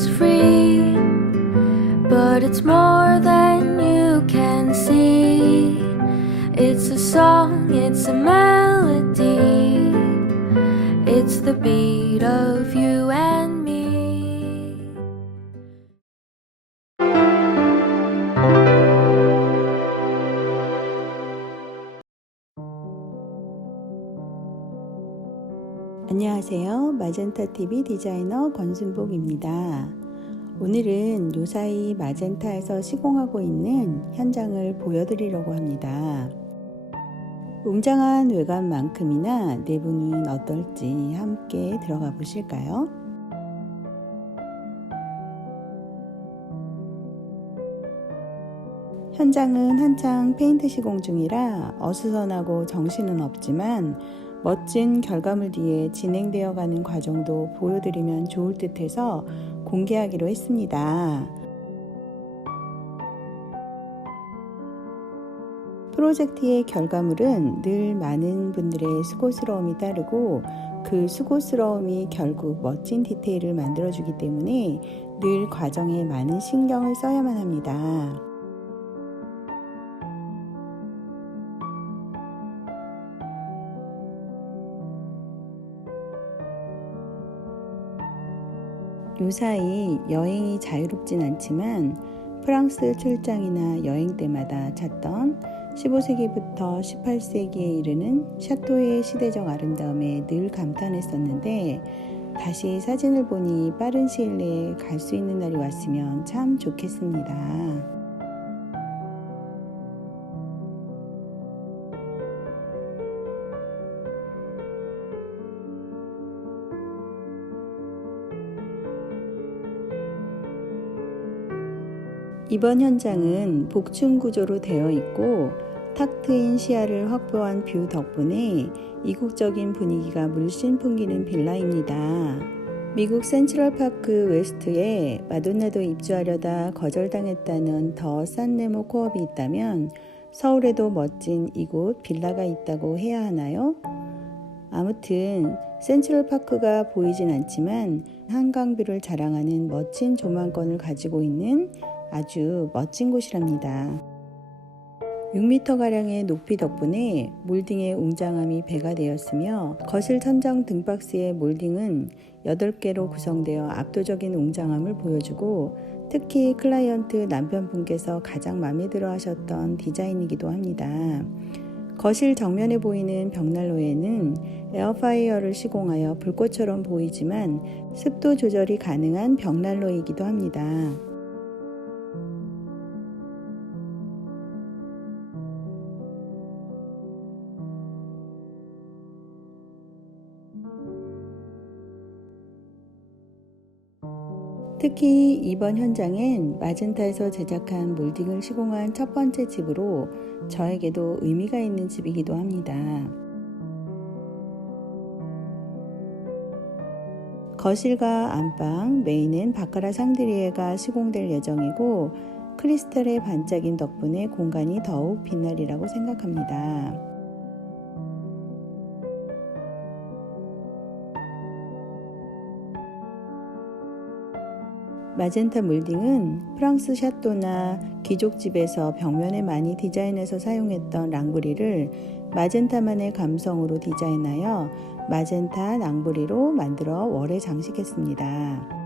is free, but it's more than you can see. It's a song, it's a melody, it's the beat of you and 안녕하세요. 마젠타 TV 디자이너 권순복입니다. 오늘은 요사이 마젠타에서 시공하고 있는 현장을 보여드리려고 합니다. 웅장한 외관만큼이나 내부는 어떨지 함께 들어가 보실까요? 현장은 한창 페인트 시공 중이라 어수선하고 정신은 없지만 멋진 결과물 뒤에 진행되어 가는 과정도 보여드리면 좋을 듯 해서 공개하기로 했습니다. 프로젝트의 결과물은 늘 많은 분들의 수고스러움이 따르고 그 수고스러움이 결국 멋진 디테일을 만들어주기 때문에 늘 과정에 많은 신경을 써야만 합니다. 요사이 여행이 자유롭진 않지만 프랑스 출장이나 여행 때마다 찾던 15세기부터 18세기에 이르는 샤토의 시대적 아름다움에 늘 감탄했었는데 다시 사진을 보니 빠른 시일 내에 갈 수 있는 날이 왔으면 참 좋겠습니다. 이번 현장은 복층 구조로 되어 있고 탁 트인 시야를 확보한 뷰 덕분에 이국적인 분위기가 물씬 풍기는 빌라입니다. 미국 센트럴파크 웨스트에 마돈나도 입주하려다 거절당했다는 더 산네모 코업이 있다면 서울에도 멋진 이곳 빌라가 있다고 해야 하나요? 아무튼 센트럴파크가 보이진 않지만 한강뷰를 자랑하는 멋진 조망권을 가지고 있는 아주 멋진 곳이랍니다. 6m가량의 높이 덕분에 몰딩의 웅장함이 배가 되었으며 거실 천장 등박스의 몰딩은 8개로 구성되어 압도적인 웅장함을 보여주고 특히 클라이언트 남편분께서 가장 마음에 들어 하셨던 디자인이기도 합니다. 거실 정면에 보이는 벽난로에는 에어파이어를 시공하여 불꽃처럼 보이지만 습도 조절이 가능한 벽난로이기도 합니다. 특히 이번 현장엔 마젠타에서 제작한 몰딩을 시공한 첫 번째 집으로 저에게도 의미가 있는 집이기도 합니다. 거실과 안방, 메인은 바카라 상드리에가 시공될 예정이고 크리스탈의 반짝임 덕분에 공간이 더욱 빛나리라고 생각합니다. 마젠타 몰딩은 프랑스 샤또나 귀족집에서 벽면에 많이 디자인해서 사용했던 랑브리를 마젠타만의 감성으로 디자인하여 마젠타 랑브리로 만들어 월에 장식했습니다.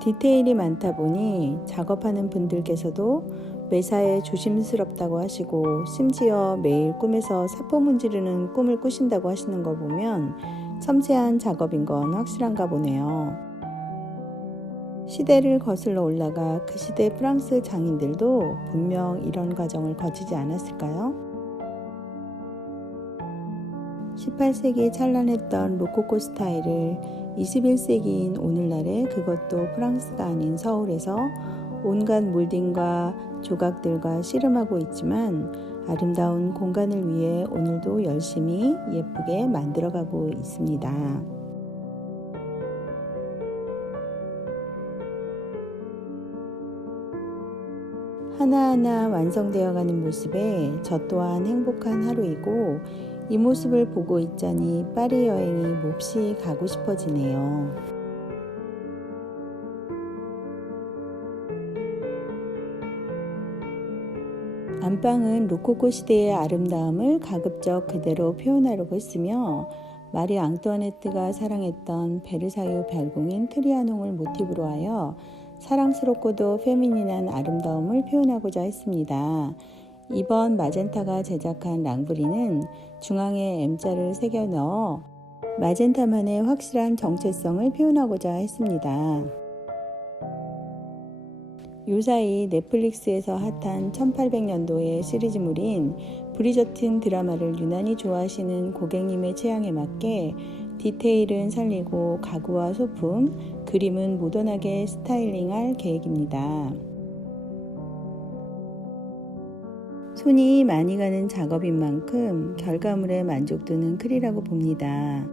디테일이 많다 보니 작업하는 분들께서도 매사에 조심스럽다고 하시고 심지어 매일 꿈에서 사포 문지르는 꿈을 꾸신다고 하시는 걸 보면 섬세한 작업인 건 확실한가 보네요. 시대를 거슬러 올라가 그 시대 프랑스 장인들도 분명 이런 과정을 거치지 않았을까요? 18세기에 찬란했던 로코코 스타일을 21세기인 오늘날에 그것도 프랑스가 아닌 서울에서 온갖 몰딩과 조각들과 씨름하고 있지만 아름다운 공간을 위해 오늘도 열심히 예쁘게 만들어가고 있습니다. 하나하나 완성되어 가는 모습에 저 또한 행복한 하루이고 이 모습을 보고 있자니 파리 여행이 몹시 가고 싶어지네요. 안방은 로코코 시대의 아름다움을 가급적 그대로 표현하려고 했으며 마리 앙뚜아네트가 사랑했던 베르사유 별궁인 트리아농을 모티브로 하여 사랑스럽고도 페미닌한 아름다움을 표현하고자 했습니다. 이번 마젠타가 제작한 랑브리는 중앙에 M자를 새겨 넣어 마젠타만의 확실한 정체성을 표현하고자 했습니다. 요사이 넷플릭스에서 핫한 1800년도의 시리즈물인 브리저튼 드라마를 유난히 좋아하시는 고객님의 취향에 맞게 디테일은 살리고 가구와 소품, 그림은 모던하게 스타일링할 계획입니다. 손이 많이 가는 작업인 만큼 결과물에 만족도는 크리라고 봅니다.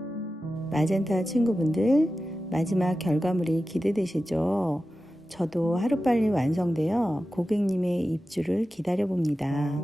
마젠타 친구분들, 마지막 결과물이 기대되시죠? 저도 하루빨리 완성되어 고객님의 입주를 기다려 봅니다.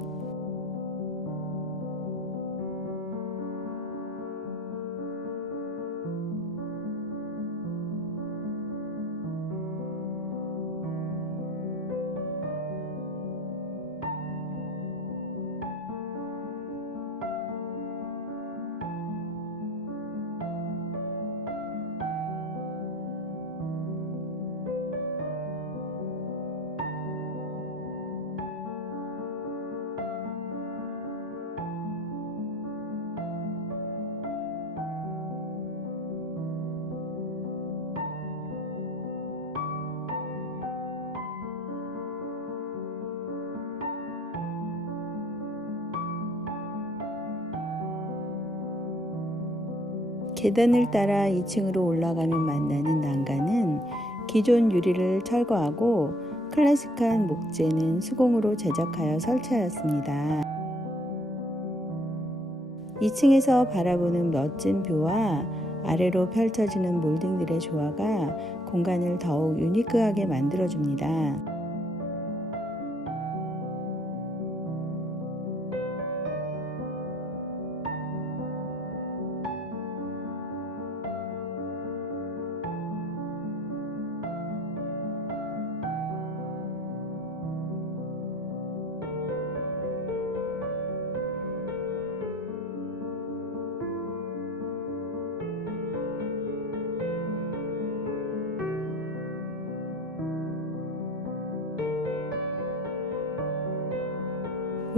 계단을 따라 2층으로 올라가면 만나는 난간은 기존 유리를 철거하고 클래식한 목재는 수공으로 제작하여 설치하였습니다. 2층에서 바라보는 멋진 뷰와 아래로 펼쳐지는 몰딩들의 조화가 공간을 더욱 유니크하게 만들어줍니다.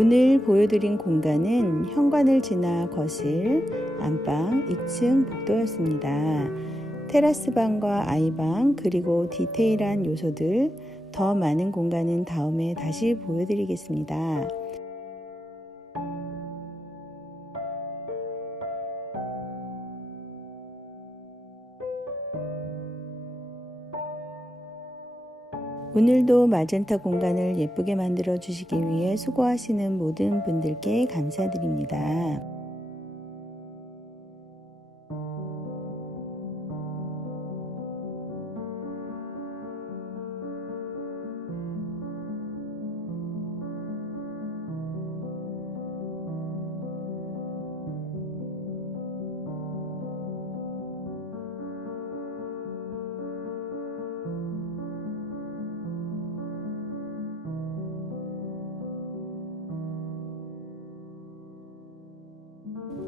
오늘 보여드린 공간은 현관을 지나 거실, 안방, 2층 복도였습니다. 테라스 방과 아이방, 그리고 디테일한 요소들, 더 많은 공간은 다음에 다시 보여드리겠습니다. 오늘도 마젠타 공간을 예쁘게 만들어 주시기 위해 수고하시는 모든 분들께 감사드립니다.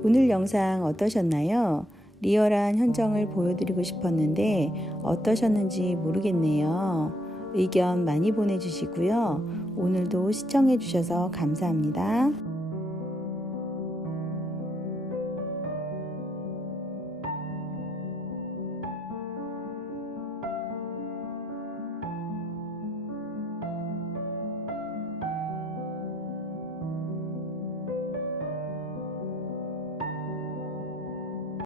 오늘 영상 어떠셨나요? 리얼한 현정을 보여드리고 싶었는데 어떠셨는지 모르겠네요. 의견 많이 보내주시고요. 오늘도 시청해주셔서 감사합니다.